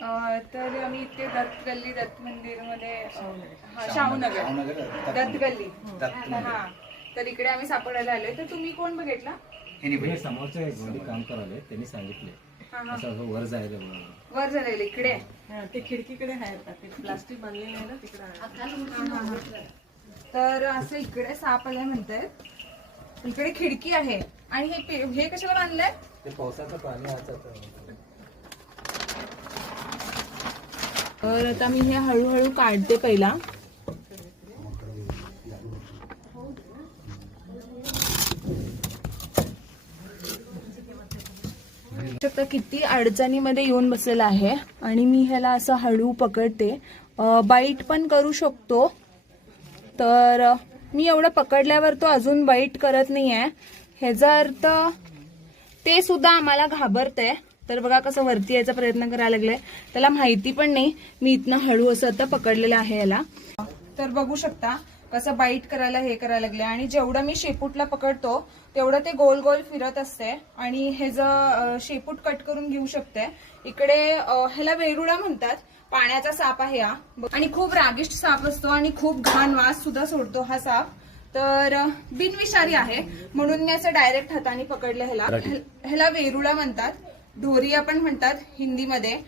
तर आम्ही इथे दत्त गल्ली दत्त मंदिर मध्ये शाहूनगर दत्त गल्ली हा, तर इकडे आम्ही सापडायला आलोय. तर तुम्ही कोण बघितला? समोरचे एक घरी काम करायला त्यांनी सांगितले असं वर जायला म्हणून. वर झालेलं इकडे ते खिडकीकडे आहे आता, ते प्लास्टिक बांधलेलं आहे ना तिकडे. तर असं इकडे साप आलाय म्हणतायत. इकडे खिडकी आहे आणि हे कशाला बांधलंय? ते पावसाचं पाणी तर आता मी हे हळूहळू काढते पहिला. शकता किती अडचणीमध्ये येऊन बसलेला आहे आणि मी ह्याला असं हळू पकडते. बाईट पण करू शकतो. तर मी एवढं पकडल्यावर तो अजून बाईट करत नाहीये. ह्याचा अर्थ ते सुद्धा आम्हाला घाबरते. तर बघा कसं वरती यायचा प्रयत्न करायला लागलाय. त्याला माहिती पण नाही मी इथनं हळू असं आता पकडलेलं आहे याला. तर बघू शकता कसं बाईट करायला हे करायला लागले. आणि जेवढं मी शेपूटला पकडतो तेवढं ते गोल गोल फिरत असते आणि हे जर शेपूट कट करून घेऊ शकते. इकडे ह्याला वेरुळा म्हणतात. पाण्याचा साप आहे हा आणि खूप रागिष्ट साप असतो आणि खूप घाण वास सुद्धा सोडतो हा साप. तर बिनविषारी आहे म्हणून मी असं डायरेक्ट हाताने पकडलं. ह्याला वेरुळा म्हणतात, ढोरिया पण म्हणतात हिंदीमध्ये.